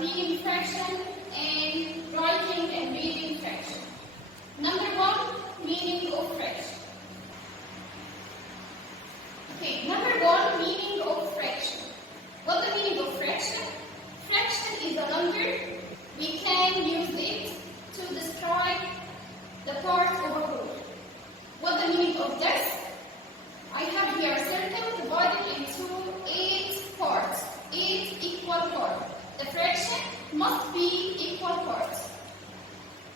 meaning fraction and writing and reading fraction. Number one, meaning of fraction. Okay, number one, meaning of fraction. What the meaning of fraction? Fraction is a number. We can use it to describe the part of a whole. What the meaning of this? I have here a circle divided into 8 parts, 8 equal parts. The fraction must be equal parts.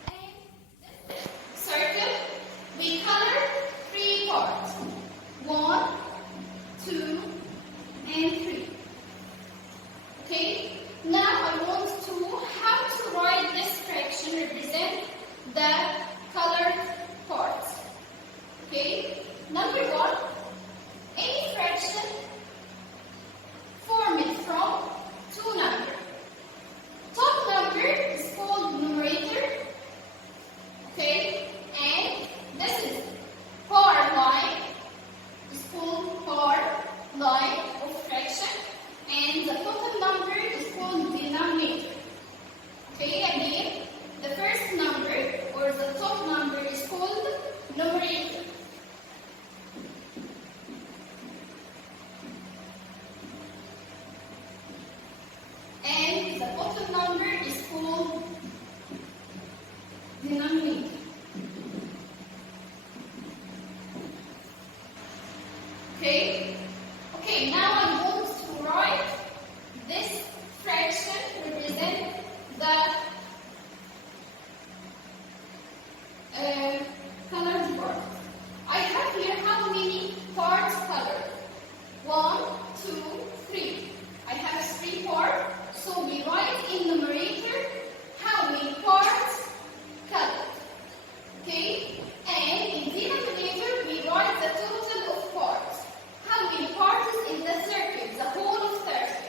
And this circle, we color 3 parts. 1, 2, and 3. Okay? Now I want how to write this fraction represent the colored parts. Okay? Number one, any fraction formed from 2 numbers. Top number is called numerator. Okay? And this is par line. It's called par line of fraction. And the total number is called denominator. Okay, again, the first number or the top number is called numerator. And the bottom number is called denominator. Okay? Okay, now I want to write this fraction represent the colored part. I have here how many parts colored? 1, 2, 3. I have 3 parts, so we write in numerator how many parts colored. Okay? And in denominator we write the total of parts. How many parts in the circle? The whole of circle.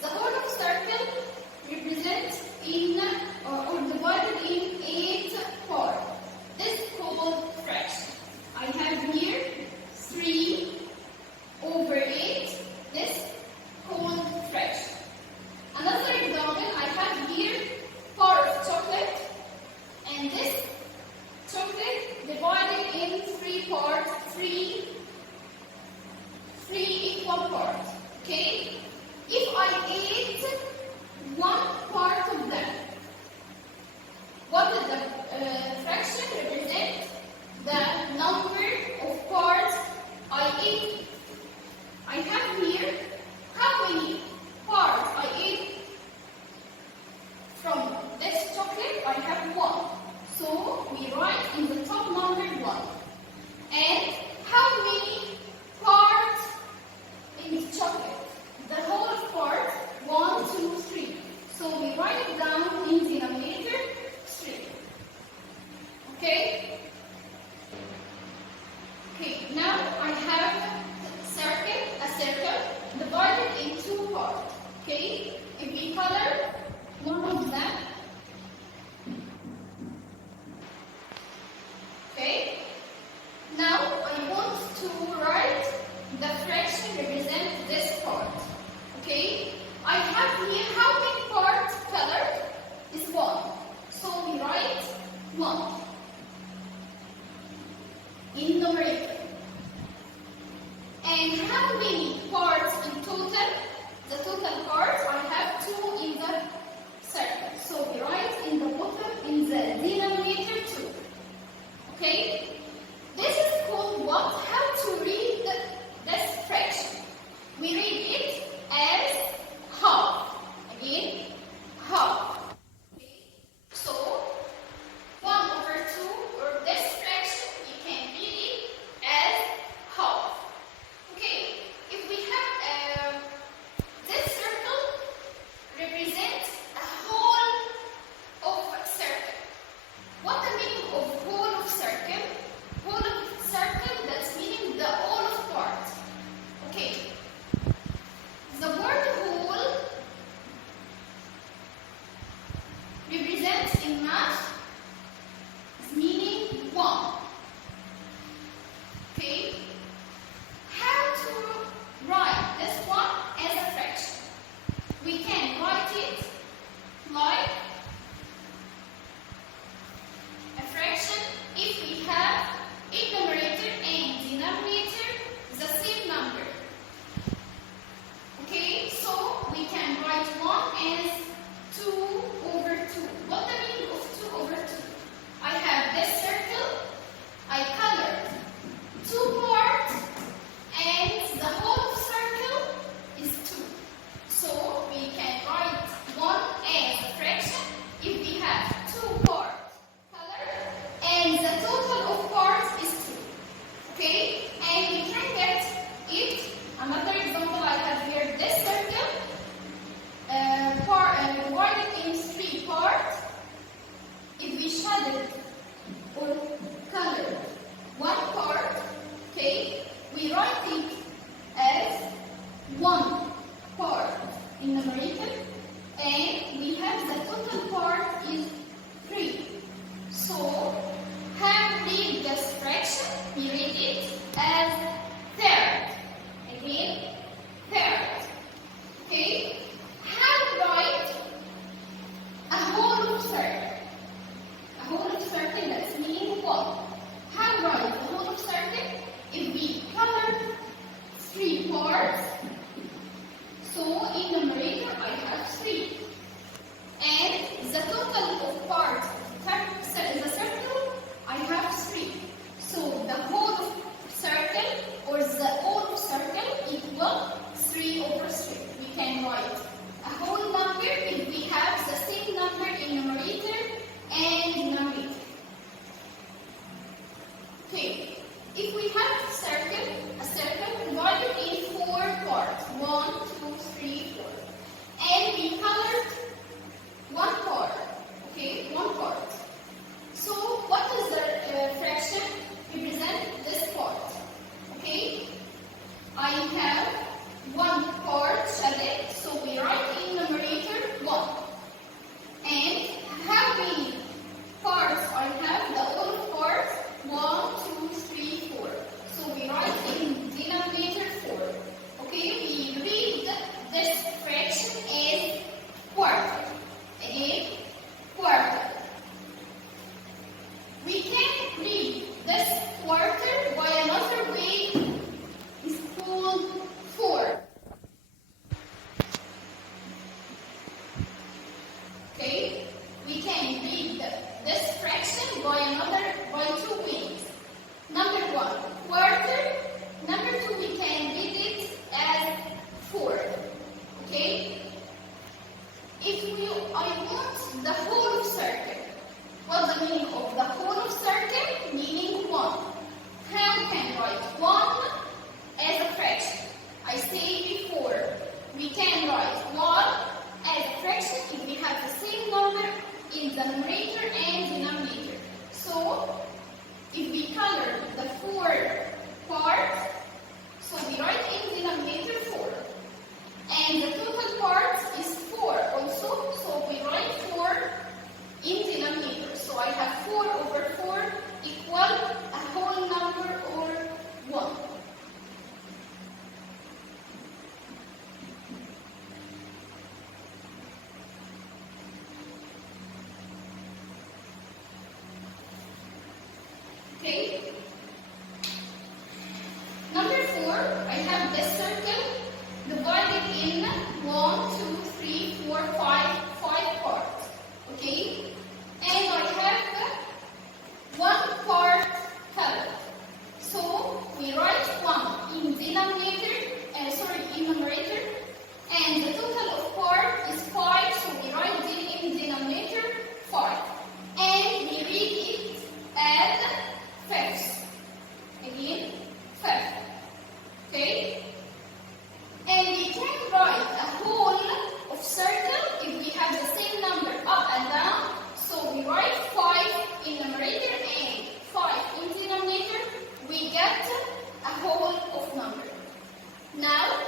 The whole of circle represents in or divided in 8 parts. This is called fraction. I have here 3 over 8. This called fraction. Another example, I have here part of chocolate, and this chocolate divided in 3 parts, 3 equal parts. Okay? If I ate 1 part of them, what does the fraction represent? The number of parts I ate. I have here how many parts I ate from this chocolate. I have 1. So we write in the top number 1. And how many parts in the chocolate? The whole of parts 1, 2, 3. So we write it down in denominator 3. Okay? Okay, now I have a circle divided in 2 parts. Okay? If we color one of them. Okay? Now I want to write the fraction represent this part. Okay? I have here how many parts colored? Is 1. So we write 1 in numerator. And how many parts in total? The total parts, I have 2 in the circle. So we write in the bottom, in the denominator 2. Okay? This is called what? How to read this fraction. We read it as half. Again, half. Okay? So, 1 over 2, or this fraction, you can read it as half. Okay, if we have this circle represents a whole of circle. What the meaning of whole of circle? Whole of circle, that's meaning the all of part. Okay. The word whole represents in math is meaning 1. Okay. How to write this one as a fraction? We can write it by two ways. Number one, quarter. Number two, we can read it as fourth. Okay? I want the whole of circle. What's the meaning of the whole of circle? Meaning 1. How can write 1 as a fraction? I said before, we can write 1 as a fraction if we have the same number in the numerator and denominator. So, if we color the 4 part, so we write in denominator 4. And the total part is 4 also, so we write 4 in denominator. So I have 4 over 4 equal a whole number or 1. Okay. Number 4, I have this circle divided in 1, 2, 3, 4, 5 parts. Okay? And I have 1 part colored. So we write 1 in denominator, in numerator, and the total of part is 5, so we write in denominator 5. And we read it as fifths. Again, fifth. Okay? And we can write a whole of circle if we have the same number up and down. So we write 5 in numerator and 5 in denominator. We get a whole of number. Now,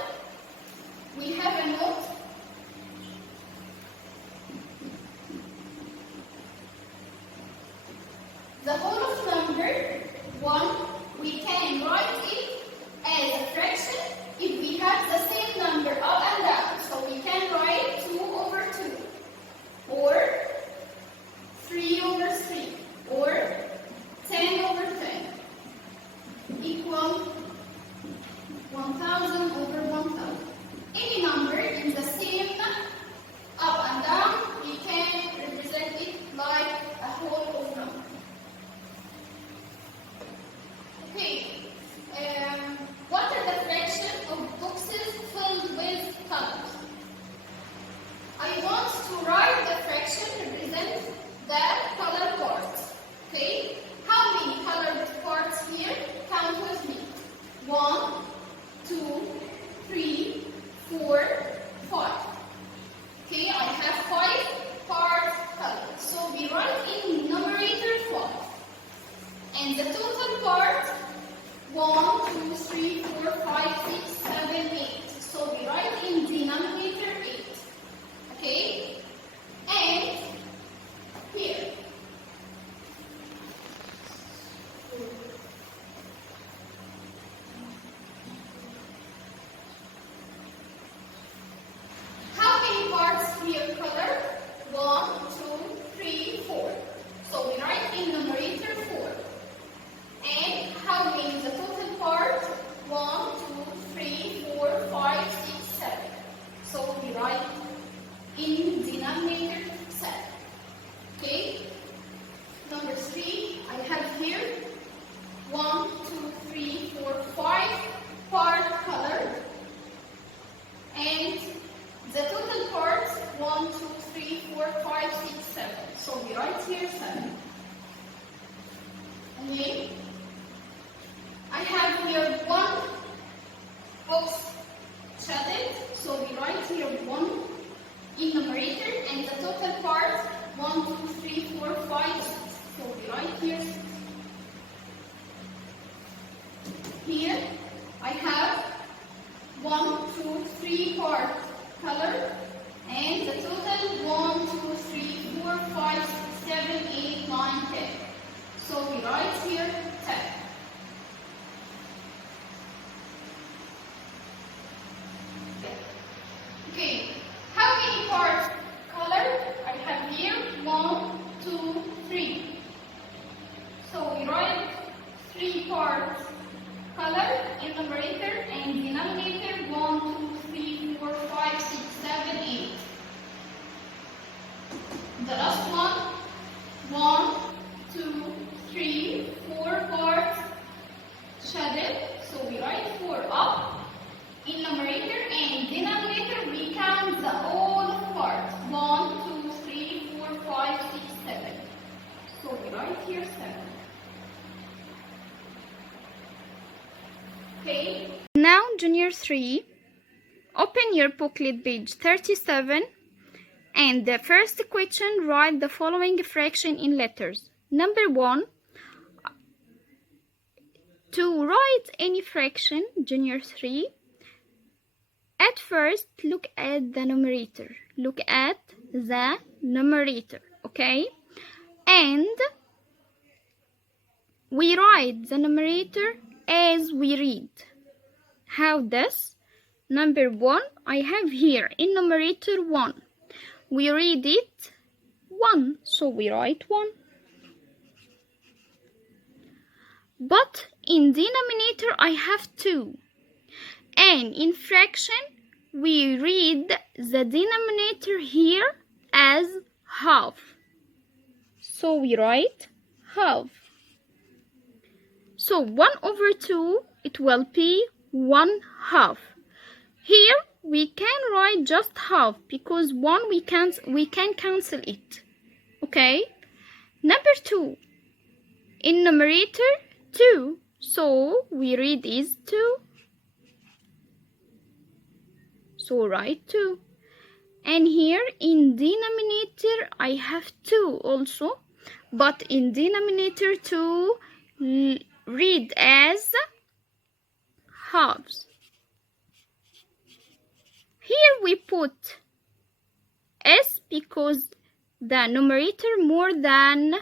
we have a note. The whole of number 1, we can write it as a fraction if we have the same number up and down. So we can write 2 over 2, or 3 over 3, or 10 over 10, equal 1000 over 1000. Any number in the same up and down, we can represent it like a whole of number. Okay, what are the fraction of boxes filled with colors? I want to write the fraction represent the color parts. Okay, how many colored parts here? Count with me. 1, 2, 3, 4, 5. Okay, I have 5 parts colored. So we write in numerator 5. And the total part 1, 2, 3, 4, 5, 6, 7, 8. So we write in denominator 8. Okay? And here. How many parts here color? 1, 2, 3, 4. So we write in numerator 4. And how many is the total part? 1, 2, 3, 4, 5, 6, 7. So we write in denominator 7. Okay? Number 3, I have here 1, 2, 3, 4, 5 part colored. And the total parts 1, 2, 3, 4, 5, 6, 7. So we write here 7. Okay? I have here 1 box shaded, so we write here 1 in numerator, and the total part 1, 2, 3, 4, 5, 6. So we write here 6. Here I have 1, 2, 3 part color, and the total 1, 2, 3, 4, 5, 6, 7, 8, 9, 10. So we write here 10. Okay, how many parts color? I have here 1, 2, 3. So we write 3 parts color in numerator and denominator 1, 2, 3, 4, 5, 6, 7, 8. The last one 1, 2, 3, 4 parts shaded. So we write 4 up in numerator, and denominator we count the all parts. 1, 2, 3, 4, 5, 6, 7. So we write here 7. Okay. Now, Junior 3, open your booklet page 37, and the first question, write the following fraction in letters. Number 1, to write any fraction, Junior 3, at first look at the numerator. Look at the numerator, okay? And we write the numerator as we read. How this? Number 1, I have here in numerator 1. We read it 1, so we write 1. But in denominator I have 2. And in fraction we read the denominator here as half. So we write half. So 1/2, it will be 1/2. Here we can write just half because 1 we can cancel it. Okay? Number 2. In numerator 2, so we read is 2. So write 2. And here in denominator I have 2 also, but in denominator 2 read as halves. Here we put S because the numerator more than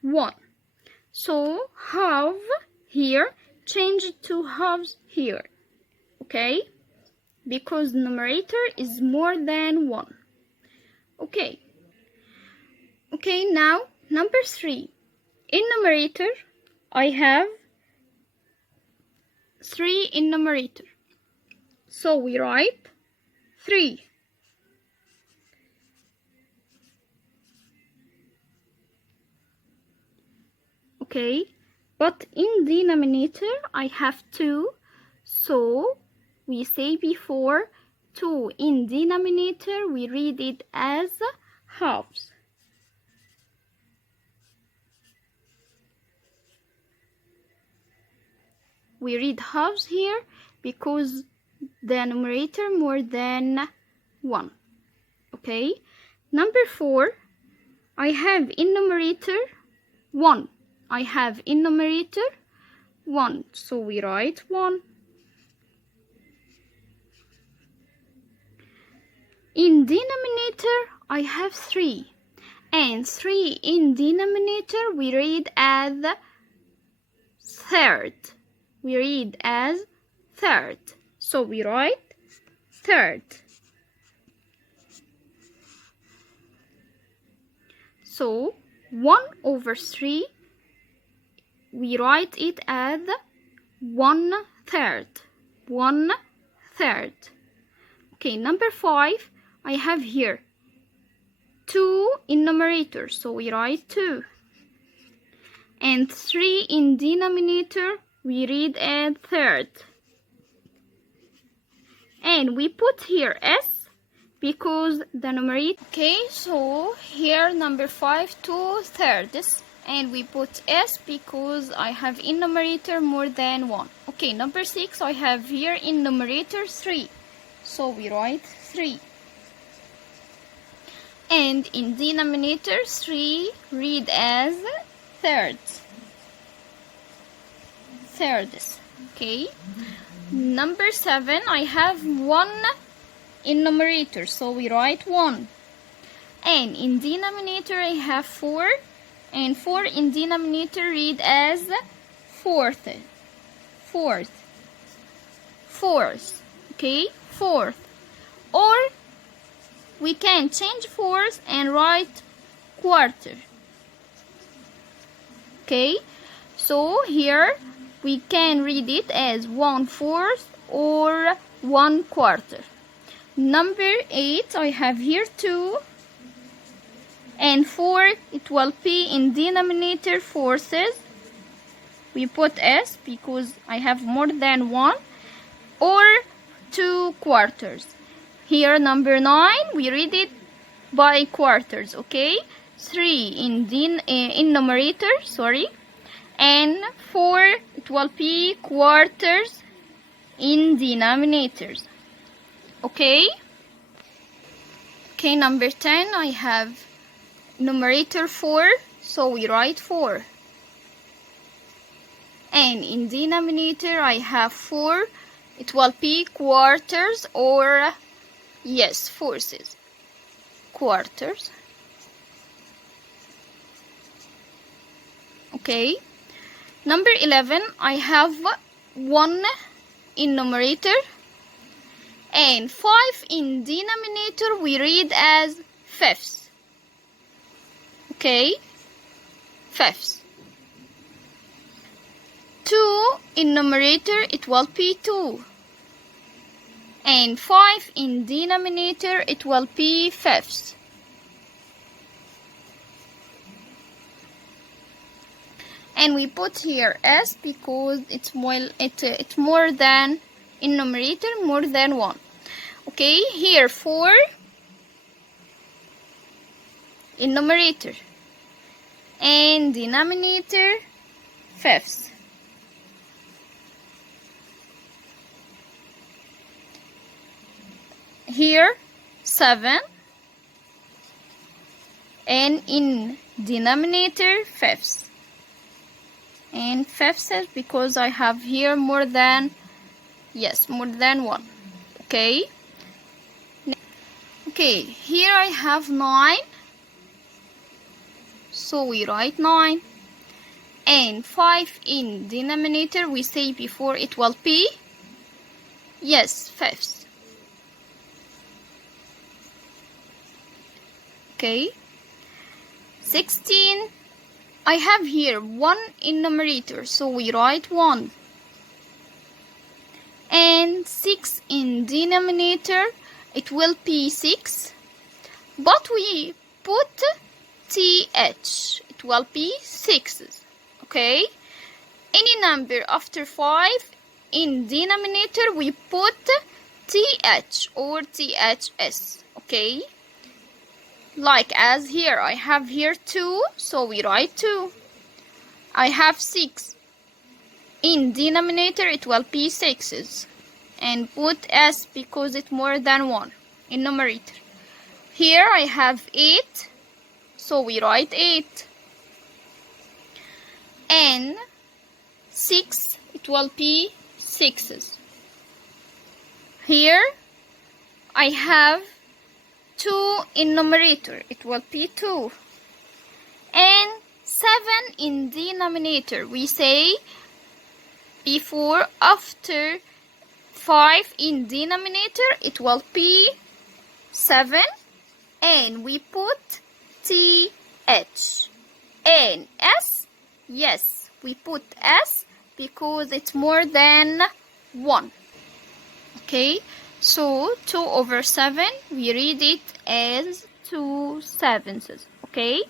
1. So half here change to halves here. Okay? Because numerator is more than 1. Okay. Okay, now number 3. In numerator, I have 3 in numerator. So we write 3. Okay, but in denominator, I have 2. So we say before 2 in denominator, we read it as halves. We read halves here because the numerator more than 1. Okay, number 4, I have in numerator 1. I have in numerator 1, so we write 1. In denominator, I have 3, and 3 in denominator we read as third. We read as third, so we write third. So 1/3, we write it as 1/3. 1/3. Okay, number 5, I have here 2 in numerator, so we write 2. And 3 in denominator, we read as third. And we put here S because the numerator. Okay, so here number 5, 2/3. And we put S because I have in numerator more than 1. Okay, number 6, I have here in numerator 3. So we write 3. And in denominator 3 read as thirds. Thirds. Okay. Number 7, I have 1 in numerator, so we write 1. And in denominator I have 4, and 4 in denominator read as fourth. Fourth. Fourth. Okay, fourth. Or we can change fourth and write quarter. Okay, so here we can read it as 1/4 or 1/4. Number 8, I have here 2. And 4, it will be in denominator fourths. We put S because I have more than 1, or 2 quarters. Here number 9, we read it by quarters, okay? 3 in numerator, sorry, and 4, it will be quarters in denominators, okay? Okay, number 10, I have numerator 4, so we write 4. And in denominator, I have 4, it will be quarters, or yes, fourths, quarters. Okay, number 11, I have 1 in numerator and 5 in denominator, we read as fifths. Okay, fifths. 2 in numerator, it will be 2, and 5 in denominator, it will be fifths. And we put here S because it's more than in numerator, more than 1. Okay, here 4 in numerator and denominator fifths. Here 7 and in denominator fifths. And fifths because I have here more than 1. Okay, okay, here I have 9, so we write 9, and 5 in denominator, we say before it will be fifths. Okay, 16, I have here 1 in numerator, so we write 1. And 6 in denominator, it will be 6, but we put TH, it will be 6s. Okay, any number after 5 in denominator, we put TH or THS. Okay, like as here, I have here 2, so we write 2. I have 6 in denominator, it will be 6s, and put S because it's more than 1 in numerator. Here I have 8, so we write 8, and 6, it will be 6s. Here I have 2 in numerator, it will be 2, and 7 in denominator, we say before after 5 in denominator, it will be 7, and we put TH. And S, yes, we put S because it's more than 1. Okay, so 2 over 7, we read it as 2 sevenths. Okay,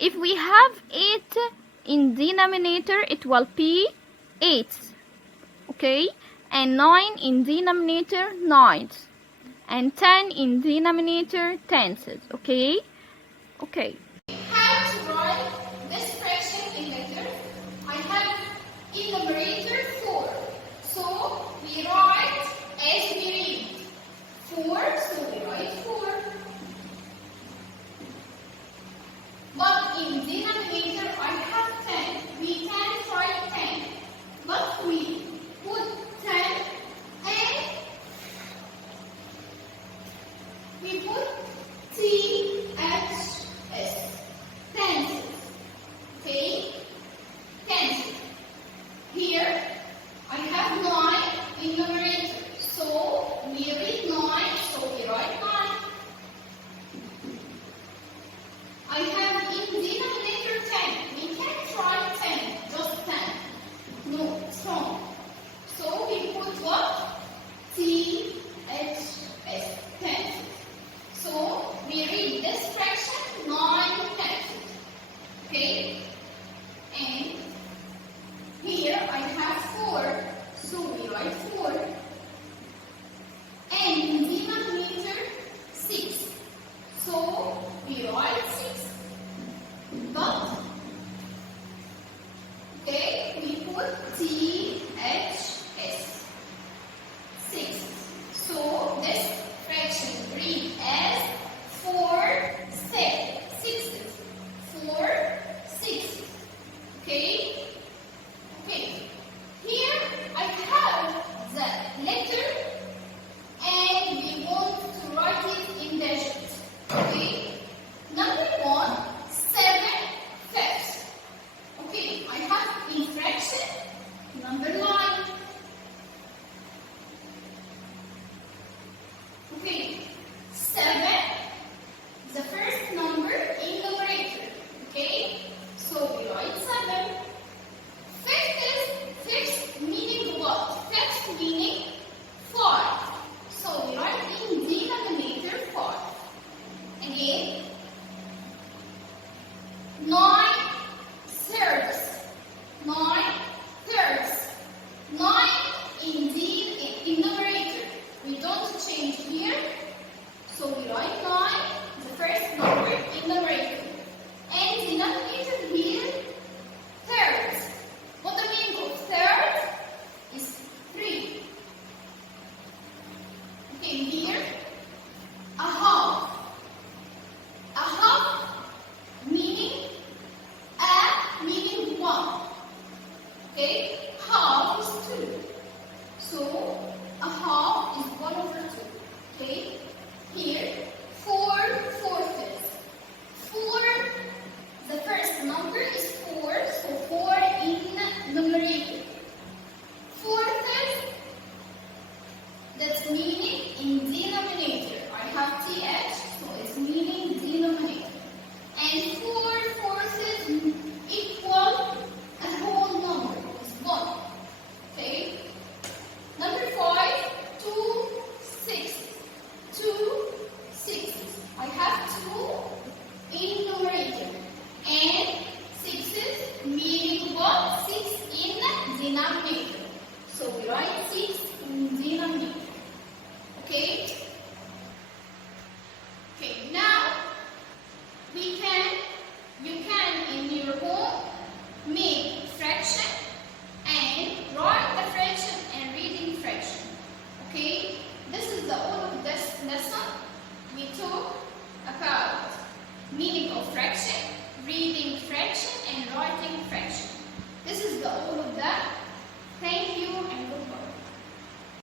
if we have 8 in denominator, it will be 8ths. Okay, and 9 in denominator, 9ths, and 10 in denominator, 10ths. Okay, okay. How to write this fraction in letters? I have in numerator 4, so we write as we read 4, so we write 4. But in denominator I have 10. We can't write 10, but we put 10 and we put THS. Tenses. Okay? Tenses. Here I have 9 in numerator. So we read 9, so we write 9. I have in denominator 10. We can't write 10, just 10. No, it's wrong. So we put what? THS, tenses. So we read this Okay, now you can in your home make fraction